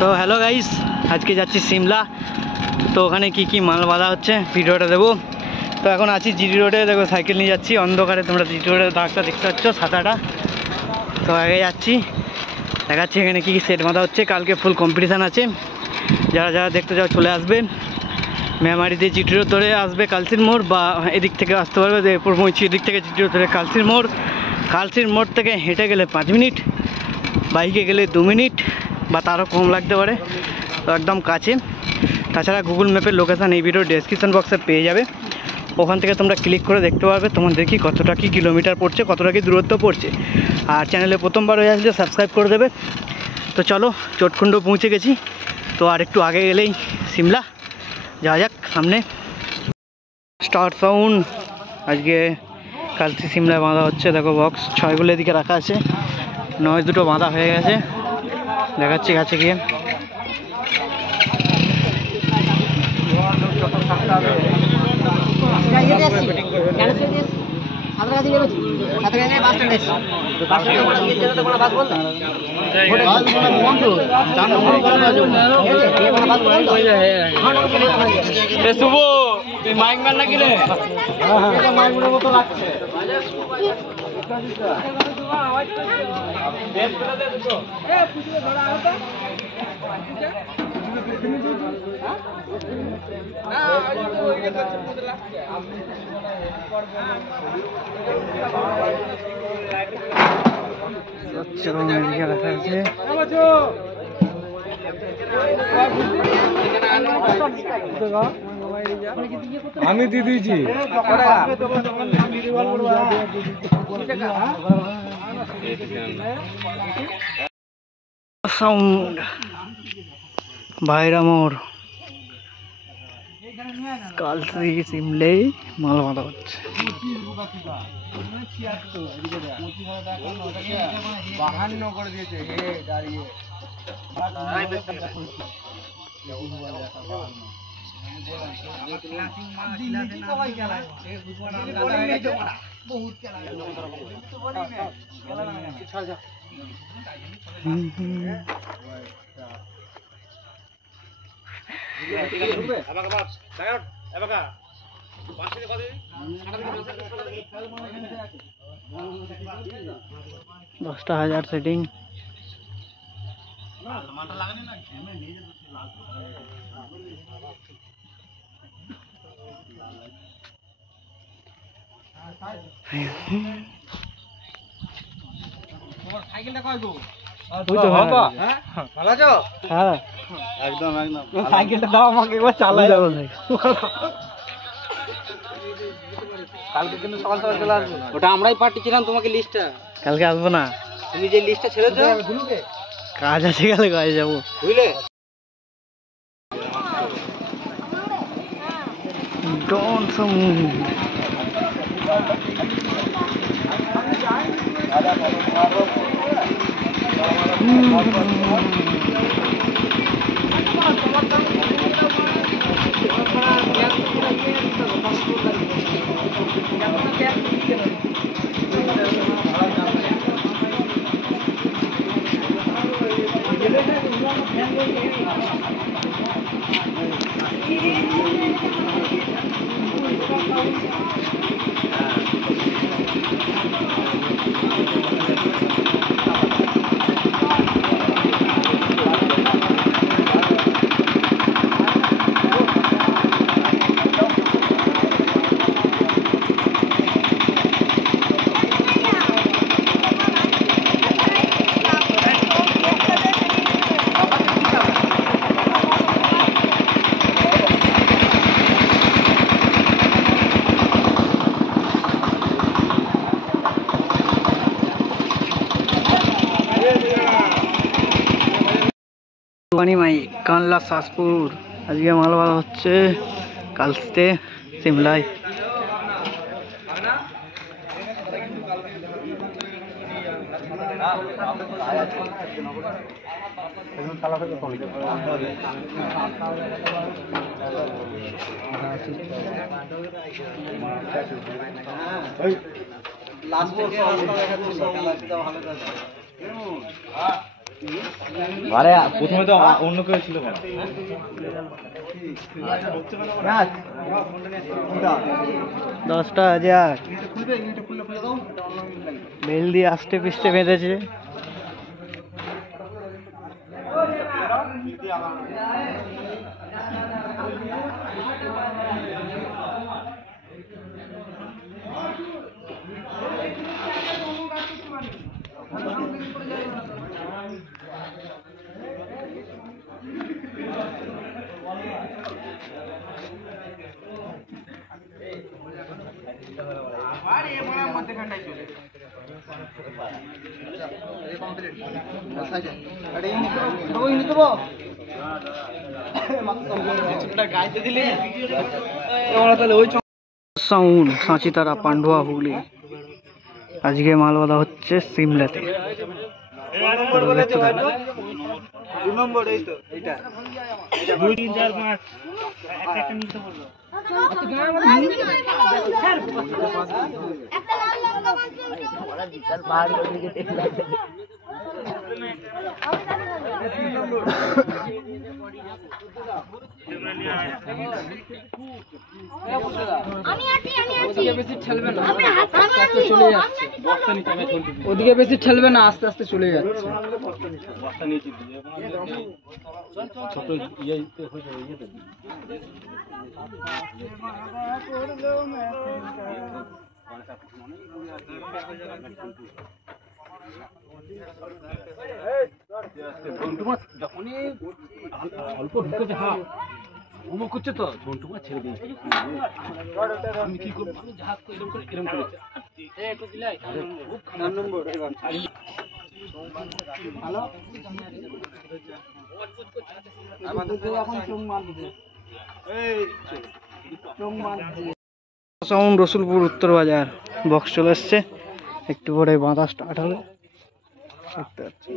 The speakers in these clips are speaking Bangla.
তো হ্যালো গাইস, আজকে যাচ্ছি সিমলা। তো ওখানে কি মাল বাঁধা হচ্ছে ভিডিওটা দেবো। তো এখন আছি জিডি রোডে, দেখো সাইকেল নিয়ে যাচ্ছি অন্ধকারে। তোমরা জিডি রোডের দাগটা দেখতে পাচ্ছ, ছাতাটা। তো আগে যাচ্ছি, দেখাচ্ছি এখানে কী সেট বাঁধা হচ্ছে। কালকে ফুল কম্পিটিশান আছে, যারা যারা দেখতে যাও চলে আসবে। মেমারিতে জিডি রোড ধরে আসবে কালসির মোড়, বা এদিক থেকে আসতে পারবে এরপর পৌঁছি এদিক থেকে জিডি রোড ধরে কালসির মোড়। কালসির মোড় থেকে হেঁটে গেলে 5 মিনিট, বাইকে গেলে 2 মিনিট বা তারও কম লাগতে পারে। তো একদম কাছে। তাছাড়া গুগল ম্যাপের লোকেশান এই ভিডিওর ডেসক্রিপশন বক্সে পেয়ে যাবে। ওখান থেকে তোমরা ক্লিক করে দেখতে পারবে তোমাদের কি কতটা কি কিলোমিটার পড়ছে, কতটা কি দূরত্ব পড়ছে। আর চ্যানেলে প্রথমবার হয়ে আসলে সাবস্ক্রাইব করে দেবে। তো চলো, চটকুণ্ড পৌঁছে গেছি। তো আর একটু আগে গেলেই সিমলা, যাওয়া যাক সামনে। Start sound. আজকে কালসি সিমলায় বাঁধা হচ্ছে। দেখো বক্স 6গুলো এদিকে রাখা আছে, 9 দুটো বাঁধা হয়ে গেছে, দেখাচ্ছি কাছে গিয়ে। শুভ তুই মাইক ম্যান নাকি রে? মাইকের মতো লাগছে। আমি দিয়ে দিয়েছি। সাউন্ড ভাইরা মোর কালসি সিমলে মাল বাঁধা হচ্ছে। বাহান্ন করে দিয়েছে দাঁড়িয়ে। দশটা হাজার সেটিং। সাইকেলটা কয় গো? ভালো আছো? হ্যাঁ একদম একদম। সাইকেলটা দাও আমাকে, একবার চালাই যাবো। কালকে কিন্তু সকাল সকাল চলে আসবো। ওটা আমরাই পাঠিয়েছিলাম তোমাকে লিস্টটা। কালকে আসবো না, তুমি যে লিস্টটা ছেড়েছো। কাজ আছে, গেলে কাজে যাবো বুঝলে। ডন সাউন্ড। মাই কানলা শাসপুর। আজকে মাল বাঁধা হচ্ছে কালসিতে সিমলায়। লাস্ট থেকে রাস্তা দেখাচ্ছিল, ভালো আরে প্রথমে তো অন্য কেউ ছিল। 10,000 বেল দিয়ে আস্তে পিস্তে বেঁধেছে। সাউন্ড সাঁচিতারা পান্ডুয়া হুগলি। আজকে মাল বাঁধা হচ্ছে সিমলাতে। ওদিকে বেশি ঠেলবে না, আস্তে আস্তে চলে যাচ্ছে। অল্প ঢুকেছে, হ্যাঁ অমুক করছে তো ঝন্টু মাছ ছেড়ে দিয়েছে। আমি কি করবো, জাহাজ তো এরকম করে করেছে। সাউন্ড রসুলপুর উত্তর বাজার। বক্স চলে এসছে, একটু পরে বাঁধা স্টার্ট হবে। দেখতে পাচ্ছি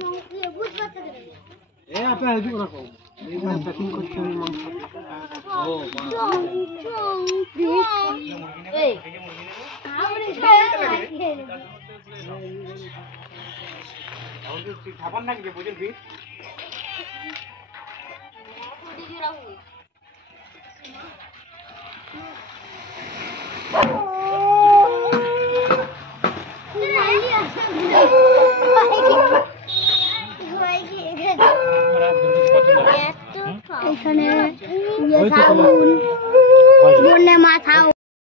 এখানে বন্যে মাছ